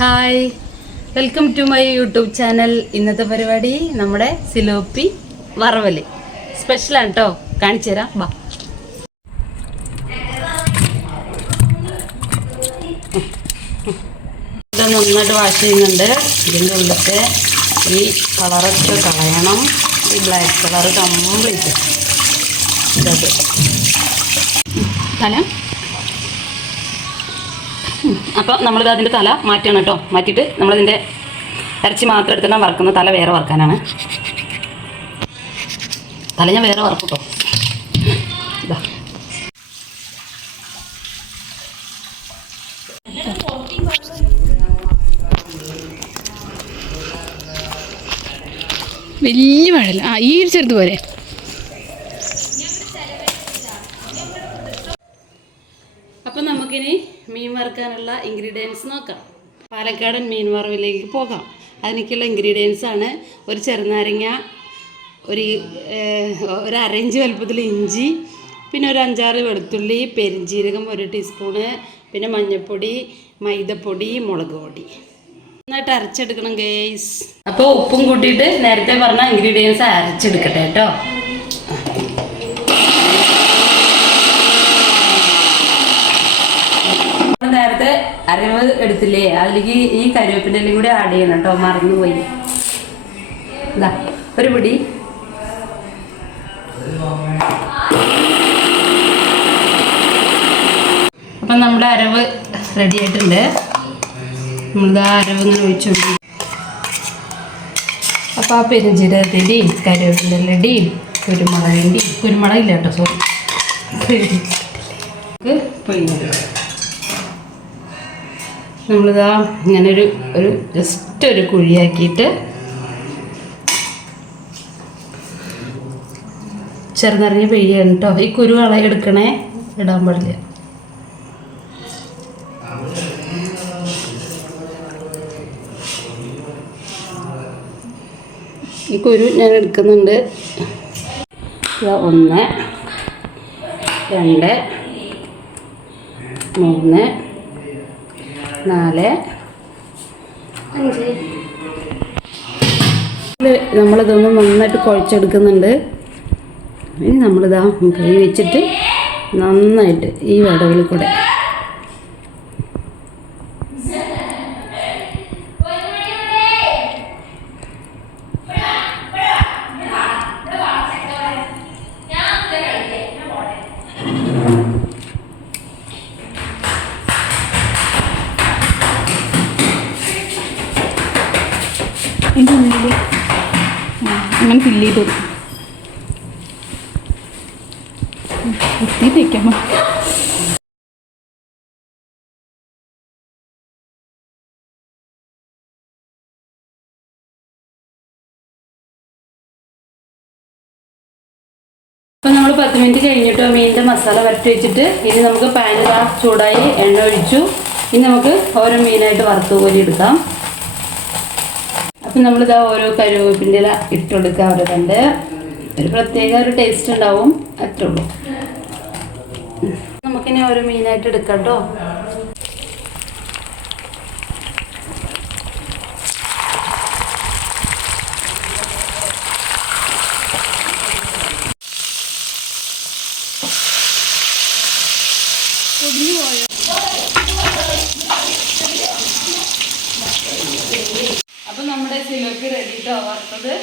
Hi, welcome to my YouTube channel. ഇന്നത്തെ പരിപാടി നമ്മുടെ സിലോപ്പി വറവൽ സ്പെഷ്യലാണ് കേട്ടോ. കാണിച്ചു തരാം, ബാ. ഇത് നന്നായിട്ട് വാഷ് ചെയ്യുന്നുണ്ട്. ഇതിൻ്റെ ഉള്ളിലത്തെ ഈ കളറൊക്കെ കളയണം. ഈ ബ്ലാക്ക് കളർ കംപ്ലീറ്റ് ഇതത് തല. അപ്പോൾ നമ്മളിത് അതിൻ്റെ തല മാറ്റണം കേട്ടോ. മാറ്റിയിട്ട് നമ്മളിതിൻ്റെ ഇറച്ചി മാത്രം എടുത്തിട്ട് വറക്കുന്ന, തല വേറെ വറക്കാനാണ്. തല ഞാൻ വേറെ വറക്കും കേട്ടോ. ഇതാ വലിയ വാഴല്ല, ഈ ഒരു ചെറുത് പോലെ. അപ്പം നമുക്കിനി മീൻ വറുക്കാനുള്ള ഇൻഗ്രീഡിയൻസ് നോക്കാം. പാലക്കാടൻ മീൻ വറവിലേക്ക് പോകാം. അതിനൊക്കെയുള്ള ഇൻഗ്രീഡിയൻസ് ആണ്: ഒരു ചെറുനാരങ്ങ, ഒരു അരയിഞ്ച് വലുപ്പത്തിൽ ഇഞ്ചി, പിന്നെ ഒരു 5-6 വെളുത്തുള്ളി, പെരിഞ്ജീരകം 1 ടീസ്പൂണ്, പിന്നെ മഞ്ഞൾപ്പൊടി, മൈദപ്പൊടി, മുളക് പൊടി. നന്നായിട്ട് അരച്ചെടുക്കണം ഗേയ്സ്. അപ്പോൾ ഉപ്പും കൂട്ടിയിട്ട് നേരത്തെ പറഞ്ഞ ഇൻഗ്രീഡിയൻസ് അരച്ചെടുക്കട്ടെ കേട്ടോ. നേരത്തെ അരവ് എടുത്തില്ലേ, അതിലേക്ക് ഈ കരിവേപ്പിൻ്റെ ഇലയും കൂടി ആഡ് ചെയ്യണം കേട്ടോ. മറന്നുപോയി. ഇതാ ഒരു പിടി. അപ്പം നമ്മുടെ അരവ് റെഡി ആയിട്ടുണ്ട്. നമ്മളിത് അരവ് ഇങ്ങനെ ഒഴിച്ചുകൊണ്ട്, അപ്പോൾ ആ പെരുംജീരകത്തിൻ്റെയും കരിവേപ്പിൻ്റെ ഇലയുടെയും കുരുമുളകില്ല കേട്ടോ, സോറി, പിഴിഞ്ഞെടുക്കാം. നമ്മളിതാ ഇങ്ങനെ ഒരു ജസ്റ്റ് ഒരു കുഴിയാക്കിയിട്ട് ചെറുനിറങ്ങി പിഴിയാണ് കേട്ടോ. ഈ കുരു എടുക്കണേ, ഇടാൻ പാടില്ല. ഈ കുരു ഞാൻ എടുക്കുന്നുണ്ട്. 1 2 3 4 5. നമ്മളിതൊന്ന് നന്നായിട്ട് കുഴച്ചെടുക്കുന്നുണ്ട്. ഇനി നമ്മളിതാ കൈ വെച്ചിട്ട് നന്നായിട്ട് ഈ വടവിൽ കൂടെ അങ്ങനെ ഫില്ല് ചെയ്ത് കൊടുക്കും. വയ്ക്കാമോ? അപ്പോൾ നമ്മൾ 10 മിനിറ്റ് കഴിഞ്ഞിട്ടോ മീനിൻ്റെ മസാല വരട്ടി വെച്ചിട്ട്, ഇനി നമുക്ക് പാൻ ചൂടായി, എണ്ണ ഒഴിച്ചു. ഇനി നമുക്ക് ഓരോ മീനായിട്ട് വറുത്ത് കോരി എടുക്കാം. അപ്പം നമ്മളിതാ ഓരോ കരിവേപ്പിൻ്റെ ഇല ഇട്ടുകൊടുക്കുക. അവരുടെ ഒരു പ്രത്യേക ഒരു ടേസ്റ്റ് ഉണ്ടാവും, അത്രേ ഉള്ളൂ. നമുക്കിനി ഓരോ മീനായിട്ട് എടുക്കാം കേട്ടോ. അപ്പം നമ്മുടെ സിലോപ്പി റെഡി കേട്ടോ, വറുത്തത്.